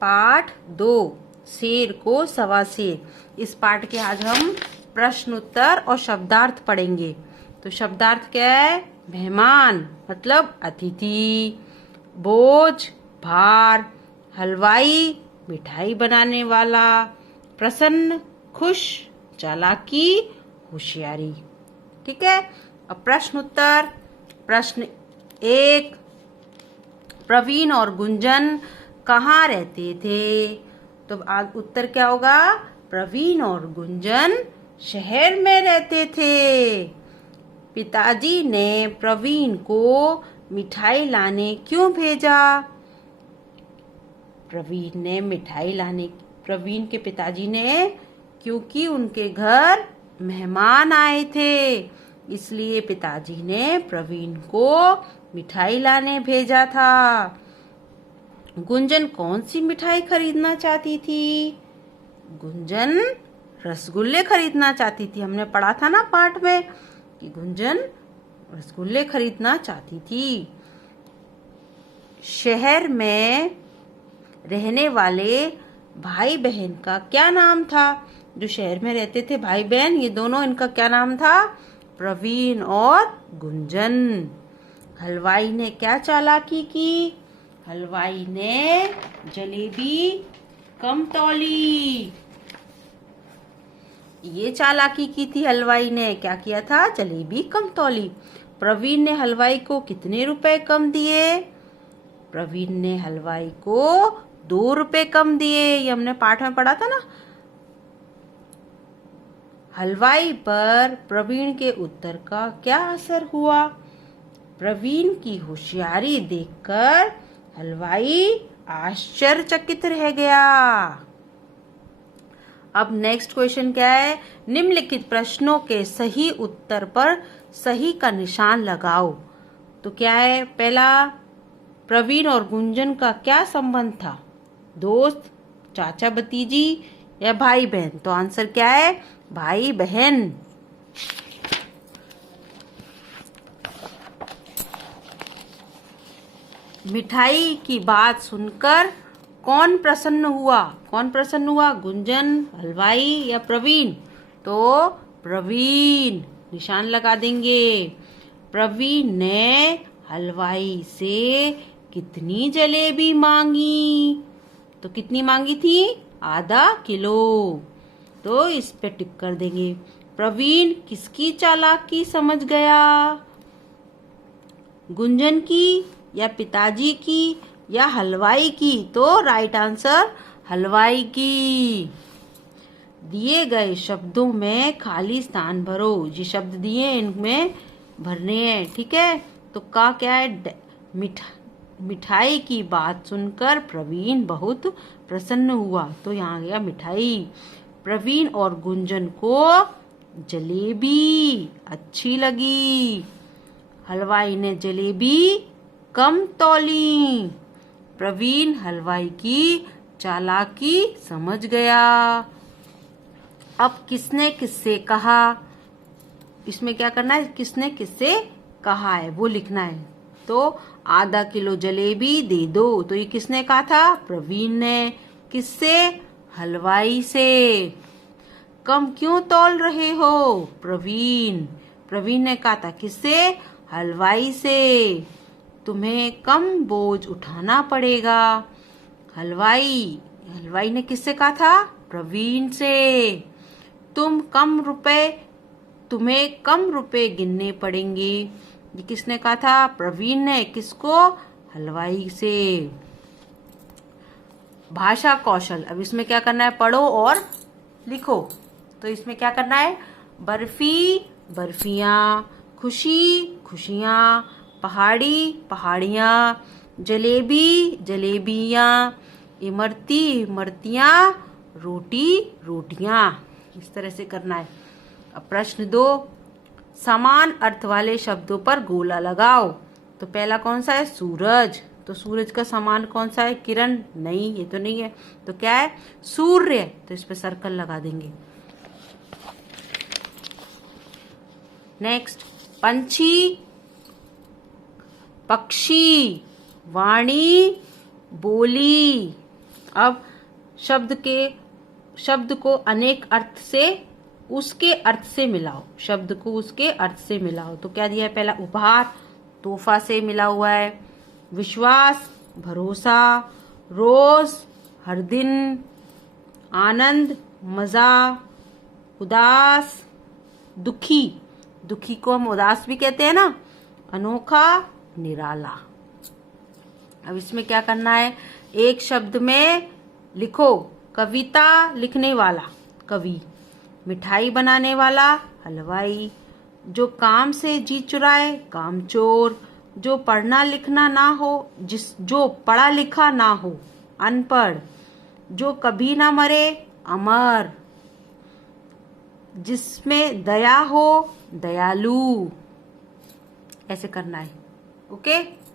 पाठ 2 शेर को सवा शेर। इस पाठ के आज हम प्रश्न उत्तर और शब्दार्थ पढ़ेंगे। तो शब्दार्थ क्या है? मेहमान मतलब अतिथि, बोझ भार, हलवाई मिठाई बनाने वाला, प्रसन्न खुश, चालाकी होशियारी। ठीक है। अब प्रश्न उत्तर। प्रश्न 1, प्रवीण और गुंजन कहाँ रहते थे? तो आज उत्तर क्या होगा? प्रवीण और गुंजन शहर में रहते थे। पिताजी ने प्रवीण को मिठाई लाने क्यों भेजा? प्रवीण के पिताजी ने, क्योंकि उनके घर मेहमान आए थे, इसलिए पिताजी ने प्रवीण को मिठाई लाने भेजा था। गुंजन कौन सी मिठाई खरीदना चाहती थी? गुंजन रसगुल्ले खरीदना चाहती थी। हमने पढ़ा था ना पाठ में कि गुंजन रसगुल्ले खरीदना चाहती थी। शहर में रहने वाले भाई बहन का क्या नाम था? जो शहर में रहते थे भाई बहन, ये दोनों, इनका क्या नाम था? प्रवीण और गुंजन। हलवाई ने क्या चालाकी की? हलवाई ने जलेबी कम तौली। ये चालाकी की थी हलवाई ने। क्या किया था? जलेबी कम तौली। प्रवीण ने हलवाई को कितने रुपए कम दिए? प्रवीण ने हलवाई को 2 रुपए कम दिए। ये हमने पाठ में पढ़ा था ना। हलवाई पर प्रवीण के उत्तर का क्या असर हुआ? प्रवीण की होशियारी देखकर हलवाई आश्चर्यचकित रह गया। अब नेक्स्ट क्वेश्चन क्या है? निम्नलिखित प्रश्नों के सही उत्तर पर सही का निशान लगाओ। तो क्या है? पहला, प्रवीण और गुंजन का क्या संबंध था? दोस्त, चाचा भतीजी या भाई बहन? तो आंसर क्या है? भाई बहन। मिठाई की बात सुनकर कौन प्रसन्न हुआ? कौन प्रसन्न हुआ? गुंजन, हलवाई या प्रवीण? तो प्रवीण। निशान लगा देंगे। प्रवीण ने हलवाई से कितनी जलेबी मांगी? तो कितनी मांगी थी? आधा किलो। तो इस पे टिक कर देंगे। प्रवीण किसकी चालाकी समझ गया? गुंजन की या पिताजी की या हलवाई की? तो राइट आंसर हलवाई की। दिए गए शब्दों में खाली स्थान भरो। ये शब्द दिए, इनमें भरने हैं। ठीक है। तो का क्या है? मिठाई की बात सुनकर प्रवीण बहुत प्रसन्न हुआ। तो यहाँ गया मिठाई। प्रवीण और गुंजन को जलेबी अच्छी लगी। हलवाई ने जलेबी कम तौली। प्रवीण हलवाई की चालाकी समझ गया। अब किसने किससे कहा? इसमें क्या करना है? किसने किससे कहा है वो लिखना है। तो आधा किलो जलेबी दे दो। तो ये किसने कहा था? प्रवीण ने। किससे? हलवाई से। कम क्यों तौल रहे हो? प्रवीण। प्रवीण ने कहा था किससे? हलवाई से। तुम्हें कम बोझ उठाना पड़ेगा। हलवाई ने किससे कहा था? प्रवीण से। तुम्हें कम रुपए गिनने पड़ेंगे। ये किसने कहा था? प्रवीण ने। किसको? हलवाई से। भाषा कौशल। अब इसमें क्या करना है? पढ़ो और लिखो। तो इसमें क्या करना है? बर्फी बर्फियां, खुशी खुशियां, पहाड़ी पहाड़ियां, जलेबी जलेबियां, इमरती इमरतियां, रोटी रोटियां। इस तरह से करना है। अब प्रश्न 2, समान अर्थ वाले शब्दों पर गोला लगाओ। तो पहला कौन सा है? सूरज। तो सूरज का समान कौन सा है? किरण। नहीं, ये तो नहीं है। तो क्या है? सूर्य। तो इस पे सर्कल लगा देंगे। नेक्स्ट, पंछी पक्षी, वाणी बोली, अब शब्द को अनेक अर्थ से उसके अर्थ से मिलाओ। शब्द को उसके अर्थ से मिलाओ। तो क्या दिया है? पहला उपहार, तोहफा से मिला हुआ है। विश्वास, भरोसा। रोज, हर दिन। आनंद, मजा। उदास, दुखी। दुखी को हम उदास भी कहते हैं ना। अनोखा, निराला। अब इसमें क्या करना है? एक शब्द में लिखो। कविता लिखने वाला कवि, मिठाई बनाने वाला हलवाई, जो काम से जी चुराए कामचोर, जो पढ़ना लिखना ना हो जो पढ़ा लिखा ना हो अनपढ़, जो कभी ना मरे अमर, जिसमें दया हो दयालु। ऐसे करना है। ओके।